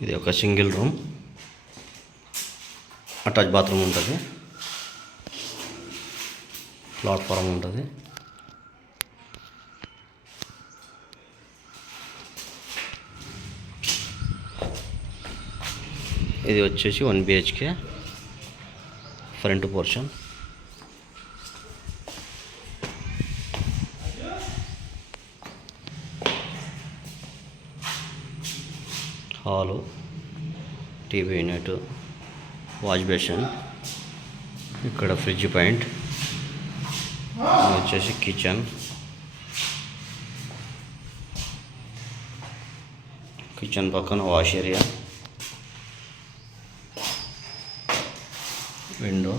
ఇది ఒక single room, attach bathroom ఉంటుంది, ప్లాట్ఫారం ఉంటుంది. ఇది వచ్చేసి 1 BHK front portion. Hall, TV unit, wash basin, ఇక్కడ ఫ్రిడ్జ్ పాయింట్, ఇది వచ్చేసి కిచెన్. కిచెన్ పక్కన వాష్ ఏరియా, విండో,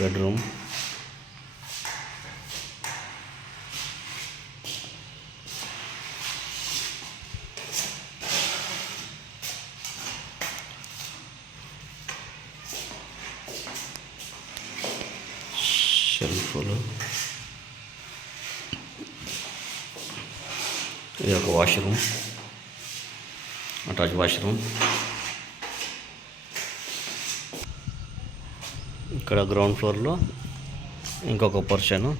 బెడ్రూమ్, షెల్ఫ్లు, ఇది ఒక వాష్రూమ్, అటాచ్ వాష్రూమ్. ఇక్కడ గ్రౌండ్ ఫ్లోర్లో ఇంకొక పోర్షను,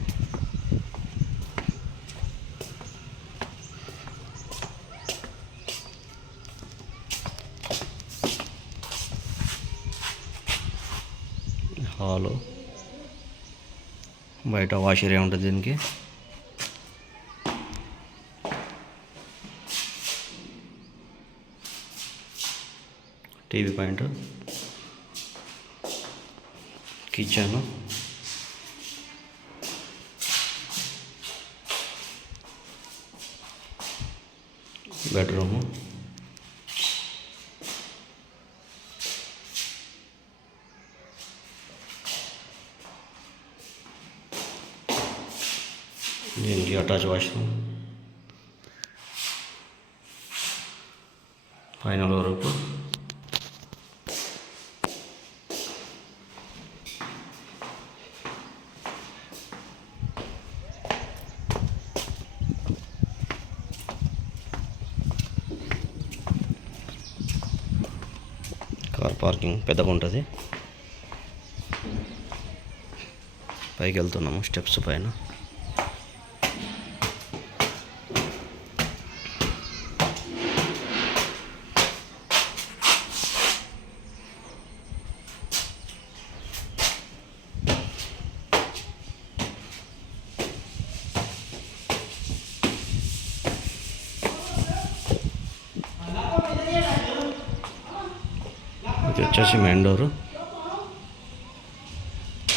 హాలు, బయట వాష్ ఏరియా ఉంటుంది దీనికి. టీవీ పాయింట్, కిచెన్, బెడ్రూము, దీనికి అటాచ్ వాష్రూమ్, ఫైనల్ వరకు. కార్ పార్కింగ్ పెద్దగా ఉంటుంది. పైకి వెళ్తున్నాము స్టెప్స్ పైన. ఇది వచ్చేసి మెయిన్ డోర్.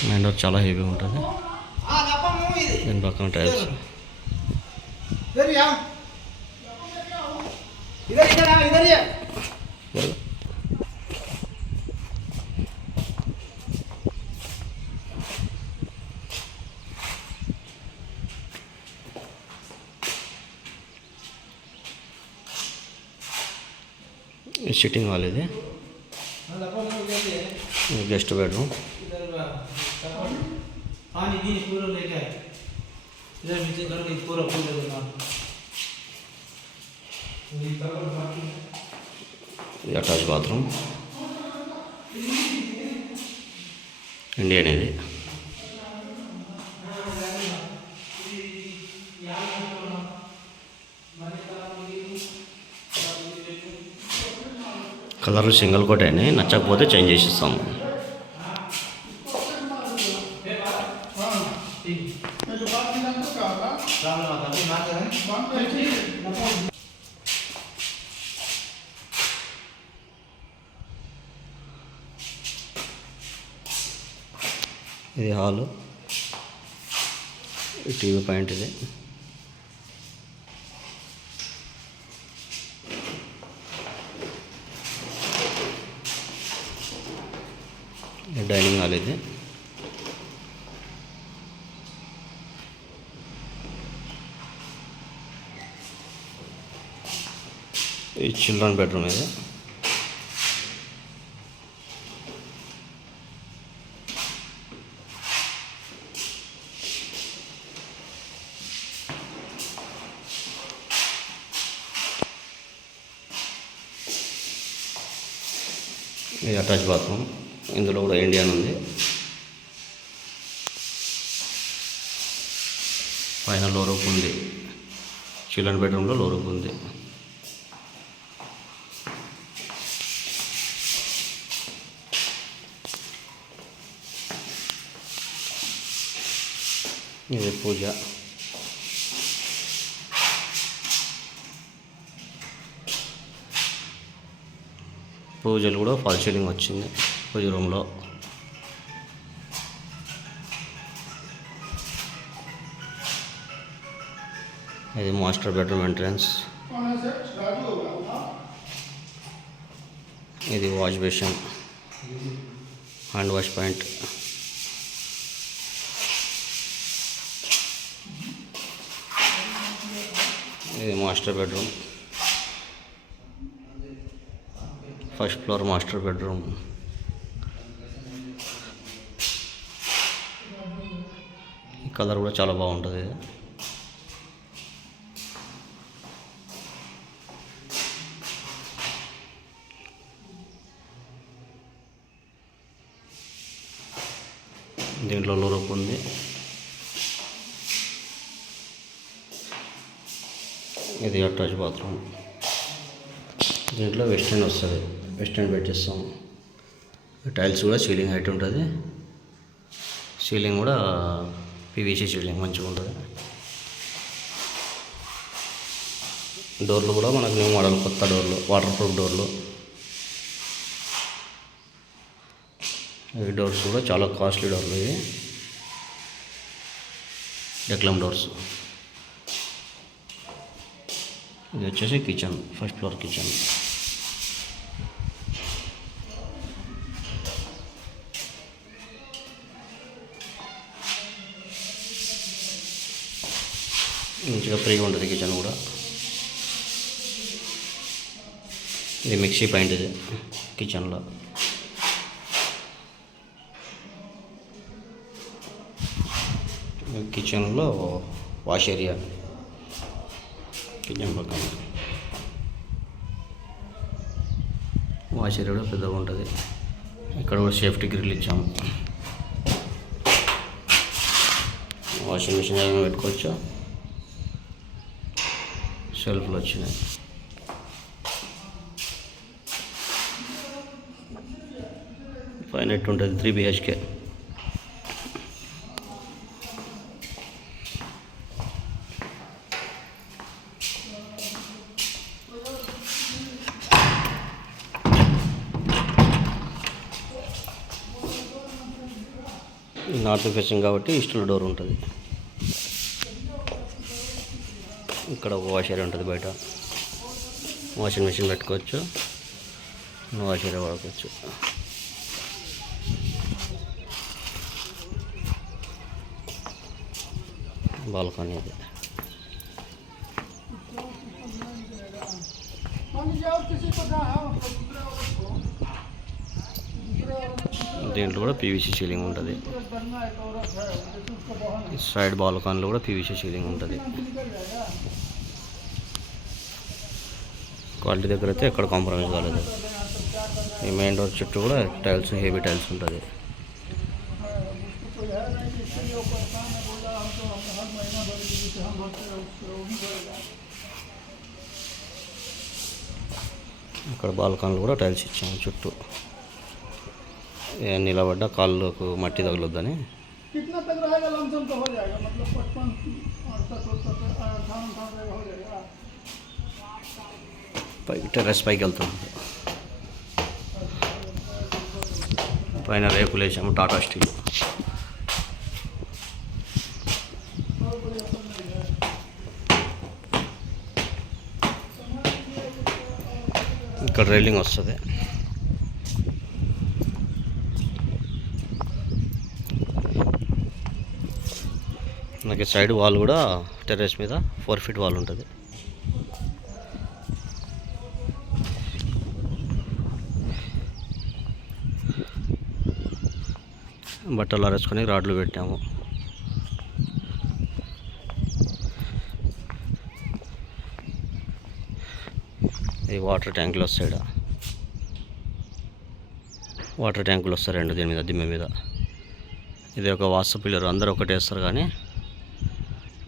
మెయిన్ డోర్ చాలా హెవీ ఉంటుంది. దీని పక్కన టైల్స్. సిట్టింగ్ హాల్ ఇది. Guest bedroom, attach bathroom, Indian ఇది. కలర్ సింగిల్ కోట్ అయినాయి, నచ్చకపోతే చేంజ్ చేసి ఇస్తాము. ఇది హాలు, టీవీ పాయింట్ ఇది. డైనింగ్ హాల్ ఇది. ఈ చిల్డ్రన్ బెడ్రూమ్ ఇది. ఇది అటాచ్ బాత్రూమ్. ఇందులో కూడా ఇండియన్ ఉంది. పైన లో రూఫ్ ఉంది. చిల్డ్రన్ బెడ్రూమ్లో లో రూఫ్ ఉంది. ఇది పూజలు కూడా ఫాల్ సీలింగ్ వచ్చింది పూజ రూమ్లో. ఇది మాస్టర్ బెడ్రూమ్ ఎంట్రన్స్. ఇది wash basin, hand wash point. ఇది master bedroom, first floor master bedroom. ఈ కలర్ కూడా చాలా బాగుంటుంది. దీంట్లో లో రూఫ్ ఉంది. ఇది అటాచ్ బాత్రూమ్. దీంట్లో వెస్టర్న్ వస్తుంది, వెస్టర్న్ పెట్టిస్తాం. టైల్స్ కూడా సీలింగ్ హైట్ ఉంటుంది. సీలింగ్ కూడా పీవీసీ సీలింగ్ మంచిగా ఉంటుంది. డోర్లు కూడా మనకు న్యూ మోడల్ కొత్త డోర్లు, వాటర్ ప్రూఫ్ డోర్లు. ఈ డోర్స్ కూడా చాలా కాస్ట్లీ డోర్లు. ఇవి డెక్లమ్ డోర్స్. ఇది వచ్చేసి కిచెన్, ఫస్ట్ ఫ్లోర్ కిచెన్. మంచిగా ఫ్రీగా ఉంటుంది కిచెన్ కూడా. ఇది మిక్సీ పాయింట్. ఇది కిచెన్లో. కిచెన్లో వాష్ ఏరియా, కిచెన్ పక్కన వాష్ ఏరియా కూడా పెద్దగా ఉంటుంది. ఇక్కడ కూడా సేఫ్టీ గ్రిల్ ఇచ్చాము. వాషింగ్ మిషన్ ఏమైనా పెట్టుకోవచ్చు. షెల్ఫ్లు వచ్చినాయి. పైన ఉంటుంది 3 BHK. నార్త్ ఫేసింగ్ కాబట్టి ఈస్ట్లో డోర్ ఉంటుంది. ఇక్కడ ఒక వాష్ ఏరియా ఉంటుంది. బయట వాషింగ్ మిషన్ పెట్టుకోవచ్చు, వాష్ ఏరియా వాడుకోవచ్చు. బాల్కనీ అది. దీంట్లో కూడా పీవీసీ సీలింగ్ ఉంటుంది. సైడ్ బాల్కనీలో కూడా పీవీసీ సీలింగ్ ఉంటుంది. క్వాలిటీ దగ్గర అయితే ఎక్కడ కాంప్రమైజ్ కాలేదు. ఈ మెయిన్ డోర్ చుట్టూ కూడా టైల్స్, హెవీ టైల్స్ ఉంటుంది. ఇక్కడ బాల్కనీలో కూడా టైల్స్ ఇచ్చాము చుట్టూ. నిలబడ్డ కాళ్ళకు మట్టి తగలొద్దని. టెర్రస్ పైకి వెళ్తుంది. పైన రేకులు వేసాము, టాటా స్టీల్. ఇక్కడ రైలింగ్ వస్తుంది. మనకి సైడ్ వాల్ కూడా టెర్రస్ మీద 4 feet వాల్ ఉంటుంది. బట్టలు ఆరేసుకొని రాడ్లు పెట్టాము. ఈ వాటర్ ట్యాంకులు వస్తాయి. వాటర్ ట్యాంకులు వస్తాయి 2 దీని మీద దిమ్మె మీద. ఇది ఒక వాస్తు పిల్లర్, అందరూ ఒకటే వేస్తారు కానీ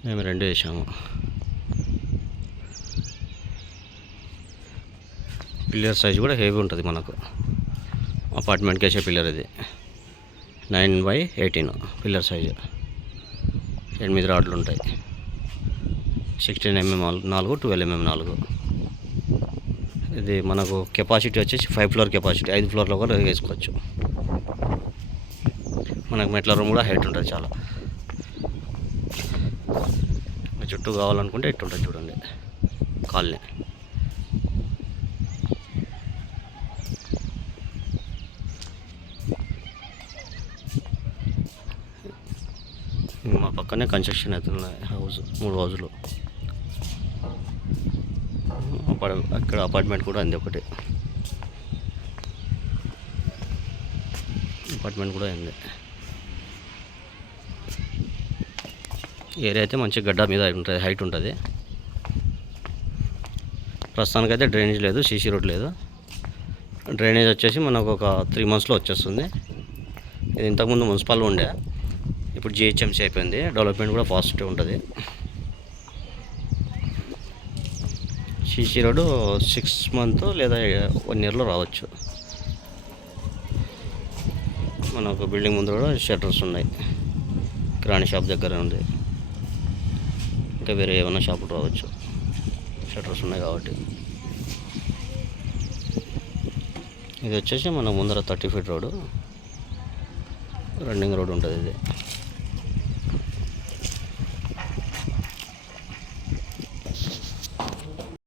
మేము 2 వేసాము. పిల్లర్ సైజు కూడా హెవీ ఉంటుంది మనకు. అపార్ట్మెంట్కి వేసే పిల్లర్ ఇది 9x18 పిల్లర్ సైజు. 8 రాడ్లు ఉంటాయి. 16 mm 4, 12 mm 4. ఇది మనకు కెపాసిటీ వచ్చేసి 5 ఫ్లోర్ కెపాసిటీ, 5 ఫ్లోర్లో కూడా వేసుకోవచ్చు. మనకు మెట్ల రూమ్ కూడా హైట్ ఉంటుంది చాలా. చుట్టూ కావాలనుకుంటే ఇట్టు ఉంటుంది చూడండి కాలనీ. మా పక్కనే కన్స్ట్రక్షన్ అవుతుంది హౌస్, 3 హౌజులు. అక్కడ అపార్ట్మెంట్ కూడా ఉంది ఒకటి, అపార్ట్మెంట్ కూడా ఉంది. ఏరియా అయితే మంచి గడ్డ మీద ఉంటుంది, హైట్ ఉంటుంది. ప్రస్తుతానికైతే డ్రైనేజ్ లేదు, సీసీ రోడ్ లేదు. డ్రైనేజ్ వచ్చేసి మనకు ఒక 3 monthsలో వచ్చేస్తుంది. ఇది ఇంతకుముందు మున్సిపల్ ఉండే, ఇప్పుడు జిహెచ్ఎంసీ అయిపోయింది. డెవలప్మెంట్ కూడా ఫాస్ట్గా ఉంటుంది. సీసీ రోడ్డు 6 months లేదా 1 yearలో రావచ్చు. మనకు బిల్డింగ్ ముందు కూడా షట్టర్స్ ఉన్నాయి. కిరాణా షాప్ దగ్గర ఉంది, ఇంకా వేరే ఏమైనా షాపులు రావచ్చు, షట్టర్స్ ఉన్నాయి కాబట్టి. ఇది వచ్చేసి మన ముందర 30 feet రోడ్డు, రన్నింగ్ రోడ్ ఉంటుంది ఇది.